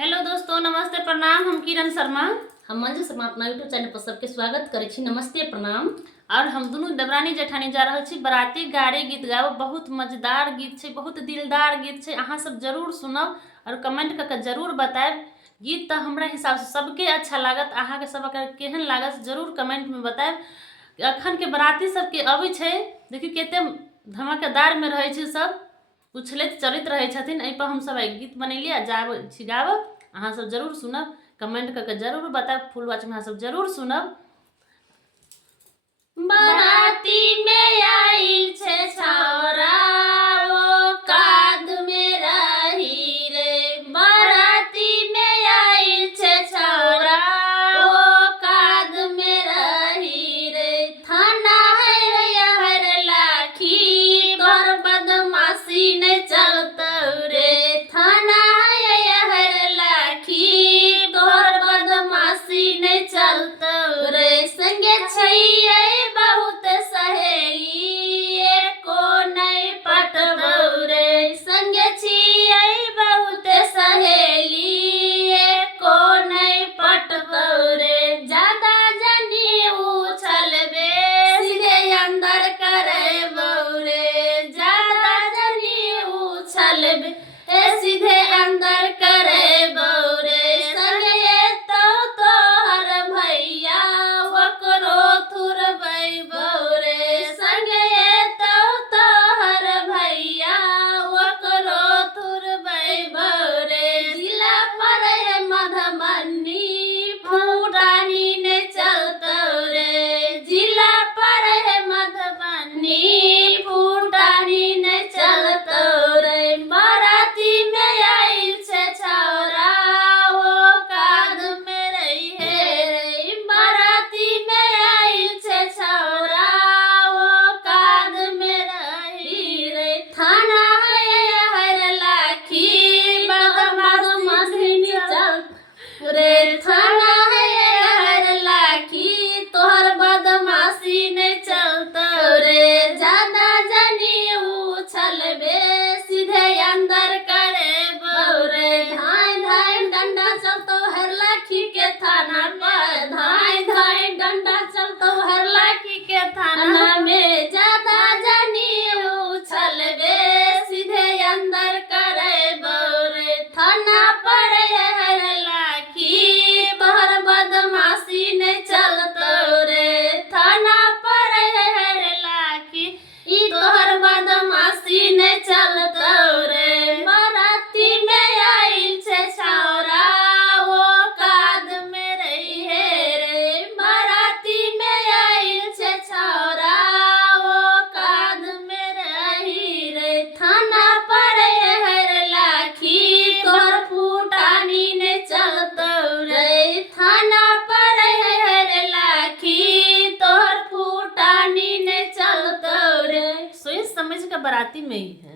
Hello दोस्तों, नमस्ते प्रणाम। हम किरण शर्मा, हम मंजू शर्मा अपना यूट्यूब चैनल पर सबके स्वागत करे छी। नमस्ते प्रणाम। और हम दोनों देवरानी जेठानी जा रहल छी बराती गाड़ी गीत गाबऽ। बहुत मजेदार गीत छै, बहुत दिलदार गीत छै। अहाँ सब जरूर सुनब और कमेंट करके जरूर बताएब। गीत तो हमरा हिसाब से सबके अच्छा लागत। अहाँ के सब केहन लागत जरूर कमेंट में बताएब। अखन के बराती सबके अबै छै, देखियो केते धमाकेदार में रहे छै, सब उछलैत चलैत रहे छथिन। एहि पर हम सब गीत बनेलिए जाब छी गाबऽ। अहाँ सब जरूर सुनब, कमेंट करके जरूर बताएब। फुल वॉच में अहाँ सब जरूर सुनब। बराती में आइल छे छौरा ओ काद में रही रे। बराती में आइल छे छौरा ओ काद में रही रे। थाना है यहर लाखी तोर बदमाशी ने चलतौ रे। थाना है यहर लाखी तोर बदमाशी ने चलतौ रे। संगे छैये बहुत सहेली एको नहीं पटबौ रे। संगे छियै बहुत सहेली एको नहीं पटबौ रे। ज्यादा जनी उछलबे सीधे अंदर करेबौ रे। ज्यादा जनी उछलबे सीधे अंदर करेबौ रे। संगे तो तोहर भैया ओकरो थुरबैबौ रे। संगे तो तोहर भैया ओकरो थुरबैबौ रे। जिला पर है मधुबनी फूटानी ने चलतौ रे। जिला पर है मधुबनी फूटानी ने चलतौ रे। बराती में आइल छे छौरा ओ काद में रही है रे। बराती में आइल छे छौरा ओ काद में रही रे। थाना है हर लाखी बदमाशी चल रे। थाना है हर लाखी तोहर बदमाशी ने चलतौ रे। ज्यादा जनी उछलबे सीधे अंदर करेबौ रे। धाय धाय डंडा चलतौ हर लाखी के थाना पर। धाय धाय डंडा चलतौ हर लाखी के थाना में। ज्यादा जनी उछलबे सीधे अंदर करेबौ रे। थाना पर हर लाखी तोहर बदमाशी ने चलतौ रे। थाना पर हर लाखी तोहर बदमाशी ने चलतौ रे। बराती में आइल छे छौरा ओ काद में रही है रे। बराती में आइल छे छौरा ओ काद में रही रे। थाना पर हर लाखी तोहर फूटानी ने चलतौ रे। थाना पर हर लाखी तोहर फूटानी ने चलतौ रे। सोच समझ के बराती में ही है।